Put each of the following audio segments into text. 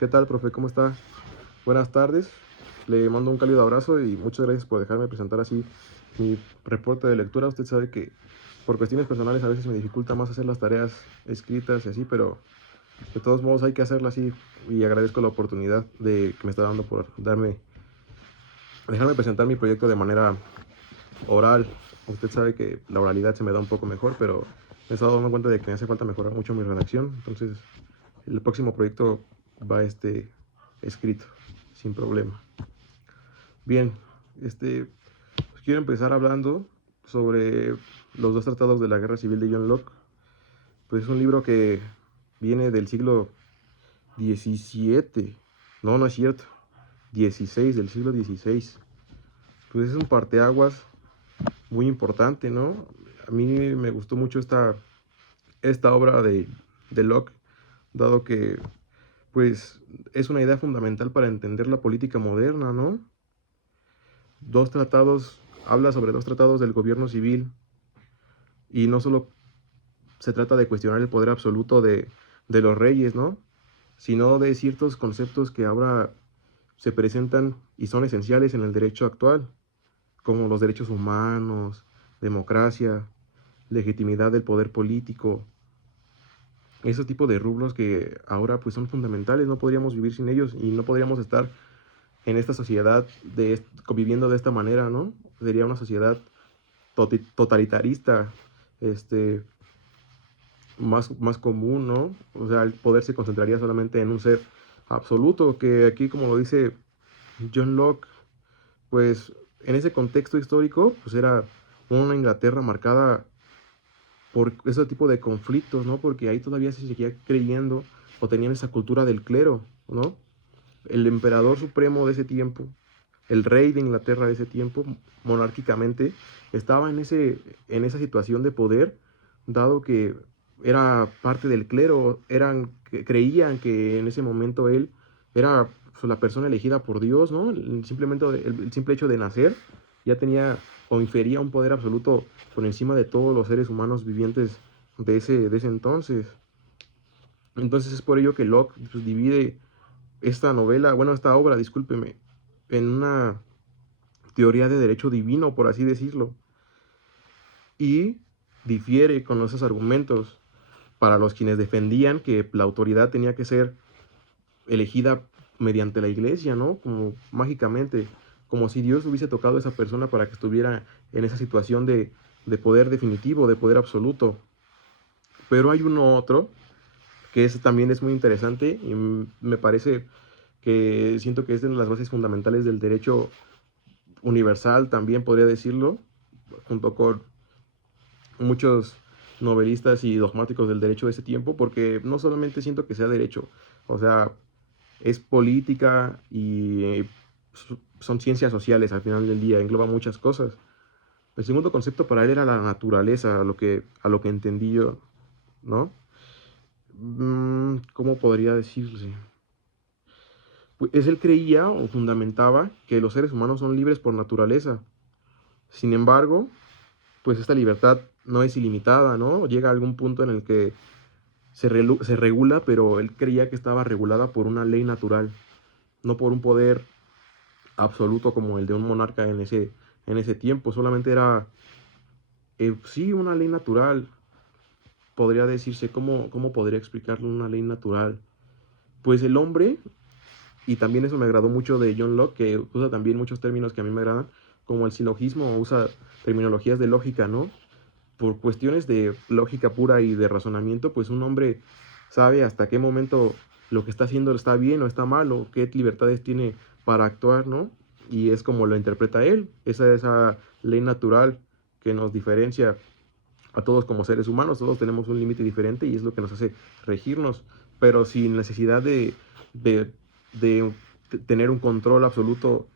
¿Qué tal, profe? ¿Cómo está? Buenas tardes. Le mando un cálido abrazo y muchas gracias por dejarme presentar así mi reporte de lectura. Usted sabe que por cuestiones personales a veces me dificulta más hacer las tareas escritas y así, pero de todos modos hay que hacerlas así y agradezco la oportunidad que me está dando por dejarme presentar mi proyecto de manera oral. Usted sabe que la oralidad se me da un poco mejor, pero me he estado dando cuenta de que me hace falta mejorar mucho mi redacción. Entonces, el próximo proyecto va escrito, sin problema. Bien, pues quiero empezar hablando sobre los dos tratados de la Guerra Civil de John Locke. Pues es un libro que viene del siglo XVII. No, no es cierto. 16, del siglo XVI. Pues es un parteaguas muy importante, ¿no? A mí me gustó mucho esta obra de Locke, dado que pues es una idea fundamental para entender la política moderna, ¿no? Habla sobre dos tratados del gobierno civil y no solo se trata de cuestionar el poder absoluto de los reyes, ¿no? Sino de ciertos conceptos que ahora se presentan y son esenciales en el derecho actual, como los derechos humanos, democracia, legitimidad del poder político, ese tipo de rubros que ahora pues son fundamentales, no podríamos vivir sin ellos y no podríamos estar en esta sociedad conviviendo de esta manera, ¿no? Sería una sociedad totalitarista, este, más común, ¿no? O sea, el poder se concentraría solamente en un ser absoluto, que aquí, como lo dice John Locke, pues en ese contexto histórico, pues era una Inglaterra marcada por ese tipo de conflictos, ¿no? Porque ahí todavía se seguía creyendo o tenían esa cultura del clero, ¿no? El emperador supremo de ese tiempo, el rey de Inglaterra de ese tiempo, monárquicamente, estaba en esa situación de poder, dado que era parte del clero, creían que en ese momento él era pues, la persona elegida por Dios, ¿no? El simple hecho de nacer ya tenía o infería un poder absoluto por encima de todos los seres humanos vivientes de ese entonces. Entonces es por ello que Locke pues, divide esta obra, discúlpeme, en una teoría de derecho divino, por así decirlo, y difiere con esos argumentos para los quienes defendían que la autoridad tenía que ser elegida mediante la iglesia, ¿no? Como mágicamente, como si Dios hubiese tocado a esa persona para que estuviera en esa situación de poder definitivo, de poder absoluto. Pero hay uno otro que también es muy interesante y me parece que siento que es de las bases fundamentales del derecho universal, también podría decirlo, junto con muchos novelistas y dogmáticos del derecho de ese tiempo, porque no solamente siento que sea derecho, o sea, es política y son ciencias sociales al final del día, engloba muchas cosas. El segundo concepto para él era la naturaleza, a lo que entendí yo, ¿no? ¿Cómo podría decirse? Pues él creía o fundamentaba que los seres humanos son libres por naturaleza. Sin embargo, pues esta libertad no es ilimitada, ¿no? Llega a algún punto en el que se regula, pero él creía que estaba regulada por una ley natural, no por un poder absoluto como el de un monarca en ese tiempo. Solamente era, sí, una ley natural, podría decirse. ¿Cómo podría explicarlo una ley natural? Pues el hombre, y también eso me agradó mucho de John Locke, que usa también muchos términos que a mí me agradan, como el silogismo, usa terminologías de lógica, ¿no? Por cuestiones de lógica pura y de razonamiento, pues un hombre sabe hasta qué momento lo que está haciendo está bien o está mal, o qué libertades tiene para actuar, ¿no? Y es como lo interpreta él, esa ley natural que nos diferencia a todos como seres humanos. Todos tenemos un límite diferente y es lo que nos hace regirnos, pero sin necesidad de, de tener un control absoluto,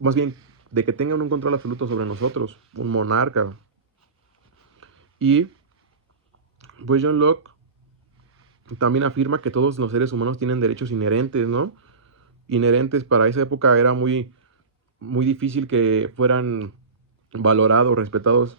más bien, de que tengan un control absoluto sobre nosotros, un monarca. Y pues John Locke también afirma que todos los seres humanos tienen derechos inherentes, ¿no? Inherentes. Para esa época era muy, muy difícil que fueran valorados, respetados,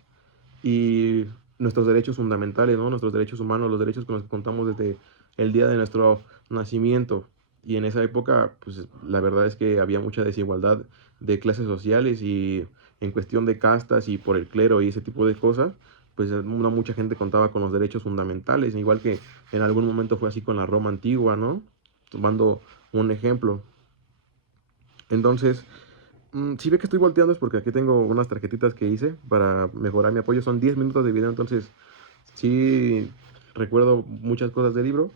y nuestros derechos fundamentales, ¿no? Nuestros derechos humanos, los derechos con los que contamos desde el día de nuestro nacimiento. Y en esa época, pues la verdad es que había mucha desigualdad de clases sociales y en cuestión de castas y por el clero y ese tipo de cosas, pues no mucha gente contaba con los derechos fundamentales, igual que en algún momento fue así con la Roma antigua, ¿no? Tomando un ejemplo. Entonces, si ve que estoy volteando es porque aquí tengo unas tarjetitas que hice para mejorar mi apoyo. Son 10 minutos de video, entonces sí recuerdo muchas cosas del libro,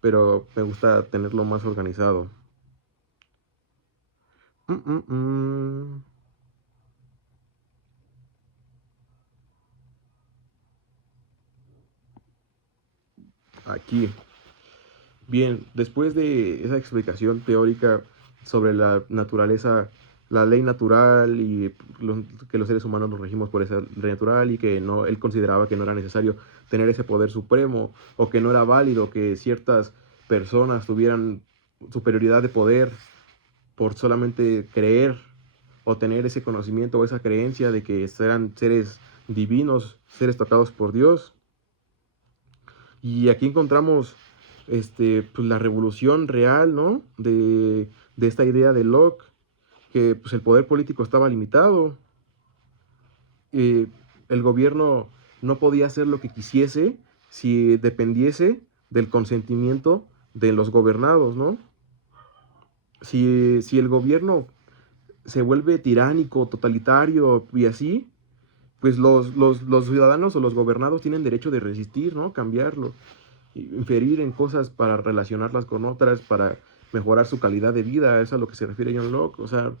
pero me gusta tenerlo más organizado. Mm, mm, mm. Aquí. Bien, después de esa explicación teórica sobre la naturaleza, la ley natural y que los seres humanos nos regimos por esa ley natural y que no, él consideraba que no era necesario tener ese poder supremo o que no era válido que ciertas personas tuvieran superioridad de poder por solamente creer o tener ese conocimiento o esa creencia de que eran seres divinos, seres tocados por Dios. Y aquí encontramos pues, la revolución real, ¿no? De esta idea de Locke, que pues, el poder político estaba limitado. El gobierno no podía hacer lo que quisiese si dependiese del consentimiento de los gobernados, ¿no? Si el gobierno se vuelve tiránico, totalitario y así, pues los ciudadanos o los gobernados tienen derecho de resistir, ¿no? Cambiarlo, inferir en cosas para relacionarlas con otras, para mejorar su calidad de vida, es a lo que se refiere John Locke. O sea,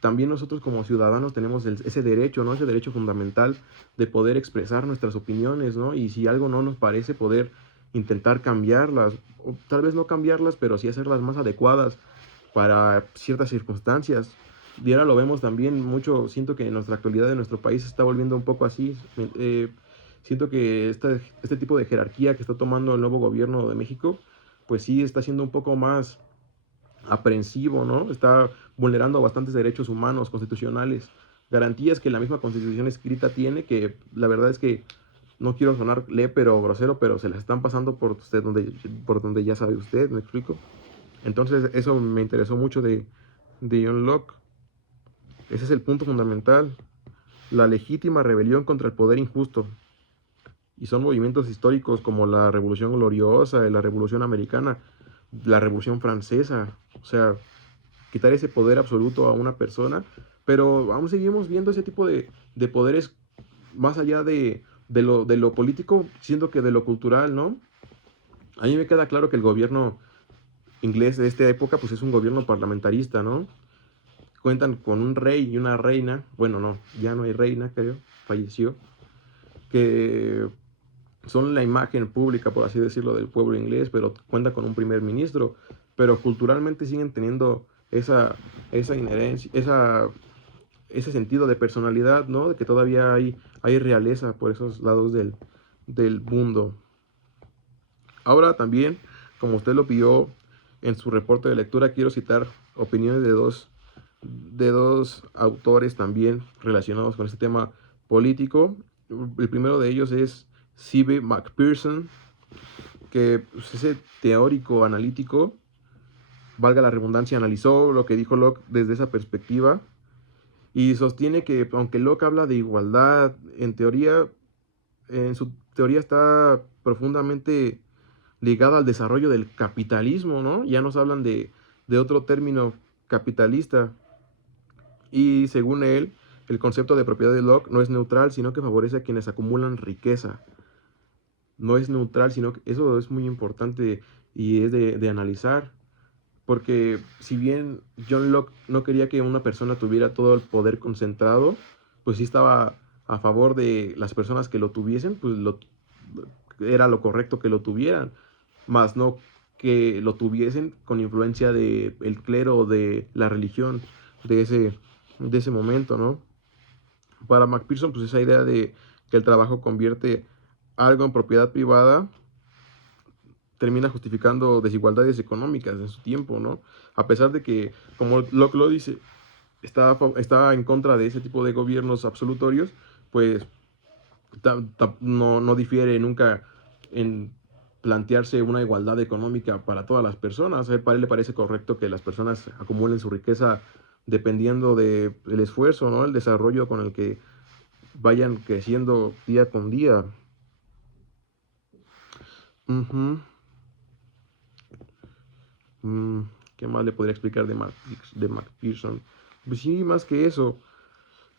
también nosotros como ciudadanos tenemos ese derecho, ¿no? Ese derecho fundamental de poder expresar nuestras opiniones, ¿no? Y si algo no nos parece, poder intentar cambiarlas, o tal vez no cambiarlas, pero sí hacerlas más adecuadas para ciertas circunstancias. Y ahora lo vemos también mucho, siento que en nuestra actualidad de nuestro país se está volviendo un poco así. Siento que este tipo de jerarquía que está tomando el nuevo gobierno de México, pues sí está siendo un poco más aprensivo, ¿no? Está vulnerando bastantes derechos humanos constitucionales, garantías que la misma constitución escrita tiene, que la verdad es que no quiero sonar lépero o grosero, pero se las están pasando por donde ya sabe usted, ¿me explico? Entonces eso me interesó mucho de John Locke. Ese es el punto fundamental, la legítima rebelión contra el poder injusto. Y son movimientos históricos como la Revolución Gloriosa, la Revolución Americana, la Revolución Francesa. O sea, quitar ese poder absoluto a una persona, pero aún seguimos viendo ese tipo de poderes más allá de lo político, siendo que de lo cultural, ¿no? A mí me queda claro que el gobierno inglés de esta época, pues es un gobierno parlamentarista, ¿no? Cuentan con un rey y una reina, bueno, no, ya no hay reina, creo, falleció, que son la imagen pública, por así decirlo, del pueblo inglés, pero cuenta con un primer ministro, pero culturalmente siguen teniendo esa inherencia, ese sentido de personalidad, ¿no? De que todavía hay realeza por esos lados del mundo. Ahora también, como usted lo pidió en su reporte de lectura, quiero citar opiniones de dos autores también relacionados con este tema político. El primero de ellos es C.B. Macpherson, que pues, ese teórico analítico, valga la redundancia, analizó lo que dijo Locke desde esa perspectiva y sostiene que aunque Locke habla de igualdad, en su teoría está profundamente ligada al desarrollo del capitalismo, ¿no? Ya nos hablan de otro término capitalista. Y según él, el concepto de propiedad de Locke no es neutral, sino que favorece a quienes acumulan riqueza. No es neutral, sino que eso es muy importante y es de analizar. Porque si bien John Locke no quería que una persona tuviera todo el poder concentrado, pues sí estaba a favor de las personas que lo tuviesen, pues era lo correcto que lo tuvieran, más no que lo tuviesen con influencia del clero o de la religión de ese momento, ¿no? Para Macpherson, pues esa idea de que el trabajo convierte algo en propiedad privada termina justificando desigualdades económicas en su tiempo, ¿no? A pesar de que, como Locke lo dice, está en contra de ese tipo de gobiernos absolutorios, pues no difiere nunca en plantearse una igualdad económica para todas las personas. Para él le parece correcto que las personas acumulen su riqueza dependiendo del esfuerzo, ¿no? El desarrollo con el que vayan creciendo día con día. Ujú. Mm, ¿Qué más le podría explicar de McPherson? Pues sí, más que eso,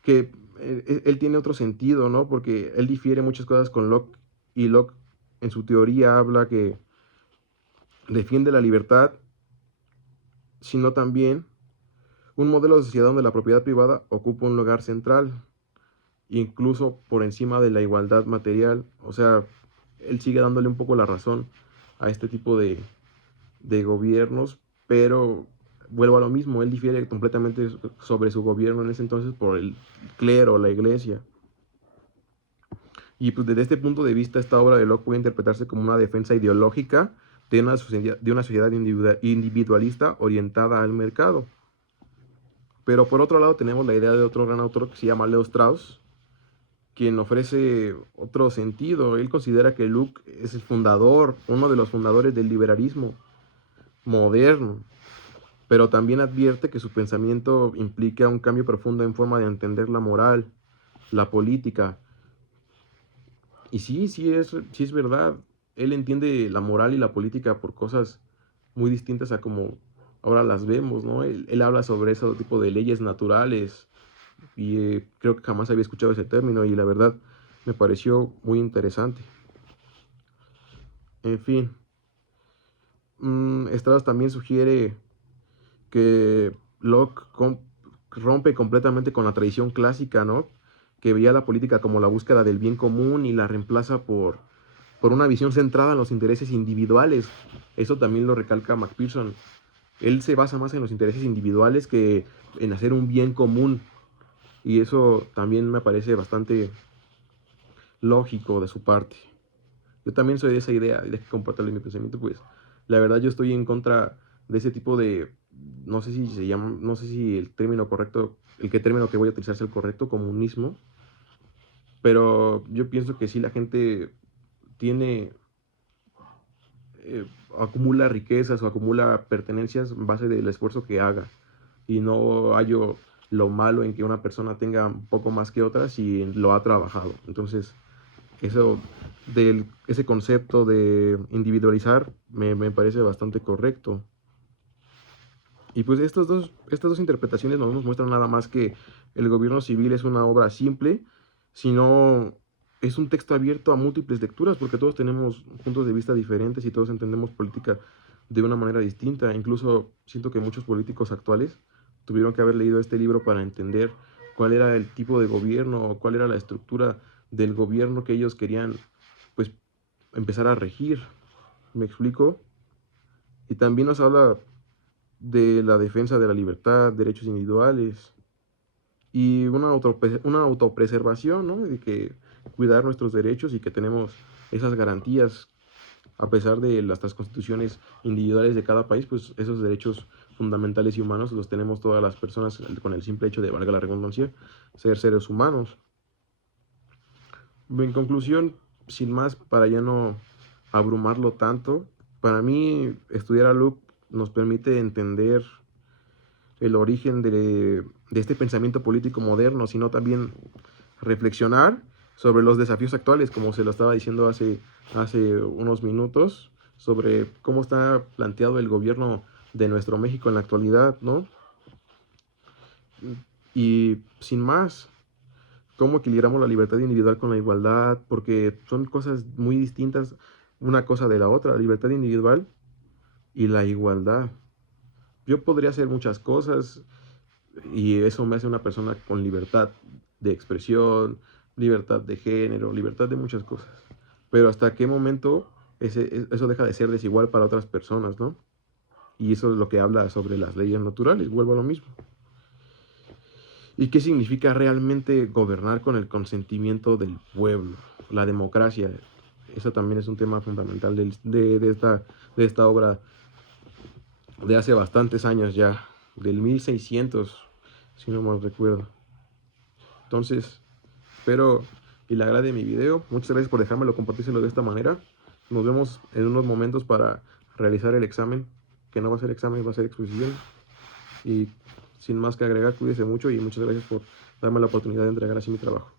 que él tiene otro sentido, ¿no? Porque él difiere muchas cosas con Locke, y Locke en su teoría habla que defiende la libertad, sino también un modelo de sociedad donde la propiedad privada ocupa un lugar central, incluso por encima de la igualdad material. O sea, él sigue dándole un poco la razón a este tipo de gobiernos, pero vuelvo a lo mismo, él difiere completamente sobre su gobierno en ese entonces por el clero, la iglesia. Y pues desde este punto de vista, esta obra de Locke puede interpretarse como una defensa ideológica de una sociedad individualista orientada al mercado. Pero por otro lado tenemos la idea de otro gran autor que se llama Leo Strauss, quien ofrece otro sentido. Él considera que Locke es el fundador, uno de los fundadores del liberalismo moderno, pero también advierte que su pensamiento implica un cambio profundo en forma de entender la moral, la política. Y sí es verdad. Él entiende la moral y la política por cosas muy distintas a como ahora las vemos, ¿no? Él habla sobre ese tipo de leyes naturales, y creo que jamás había escuchado ese término, y la verdad me pareció muy interesante. En fin, Strauss también sugiere que Locke rompe completamente con la tradición clásica, ¿no? Que veía la política como la búsqueda del bien común y la reemplaza por una visión centrada en los intereses individuales. Eso también lo recalca McPherson. Él se basa más en los intereses individuales que en hacer un bien común. Y eso también me parece bastante lógico de su parte. Yo también soy de esa idea, de compartirle mi pensamiento, pues la verdad yo estoy en contra de ese tipo de, no sé si se llama, no sé si el término correcto, término que voy a utilizar es el correcto, comunismo, pero yo pienso que si la gente tiene, acumula riquezas o acumula pertenencias en base del esfuerzo que haga, y no hallo lo malo en que una persona tenga un poco más que otra si lo ha trabajado. Entonces, eso ese concepto de individualizar me parece bastante correcto. Y pues estas dos interpretaciones no nos muestran nada más que el gobierno civil es una obra simple, sino es un texto abierto a múltiples lecturas, porque todos tenemos puntos de vista diferentes y todos entendemos política de una manera distinta. Incluso siento que muchos políticos actuales tuvieron que haber leído este libro para entender cuál era el tipo de gobierno o cuál era la estructura del gobierno que ellos querían, pues, empezar a regir. ¿Me explico? Y también nos habla de la defensa de la libertad, derechos individuales y una autopreservación, ¿no? De que cuidar nuestros derechos y que tenemos esas garantías a pesar de las constituciones individuales de cada país, pues esos derechos fundamentales y humanos los tenemos todas las personas con el simple hecho de, valga la redundancia, ser seres humanos. En conclusión, sin más, para ya no abrumarlo tanto, para mí estudiar a Luke nos permite entender el origen de este pensamiento político moderno, sino también reflexionar sobre los desafíos actuales, como se lo estaba diciendo hace unos minutos, sobre cómo está planteado el gobierno de nuestro México en la actualidad, ¿no? Y sin más, cómo equilibramos la libertad individual con la igualdad, porque son cosas muy distintas una cosa de la otra, la libertad individual y la igualdad. Yo podría hacer muchas cosas y eso me hace una persona con libertad de expresión, libertad de género, libertad de muchas cosas. Pero hasta qué momento eso deja de ser desigual para otras personas, ¿no? Y eso es lo que habla sobre las leyes naturales, vuelvo a lo mismo. ¿Y qué significa realmente gobernar con el consentimiento del pueblo? La democracia. Eso también es un tema fundamental de esta obra de hace bastantes años ya, del 1600, si no mal recuerdo. Entonces, espero y le agrade mi video. Muchas gracias por dejármelo compartírselo de esta manera. Nos vemos en unos momentos para realizar el examen, que no va a ser examen, va a ser exposición. Y sin más que agregar, cuídese mucho y muchas gracias por darme la oportunidad de entregar así mi trabajo.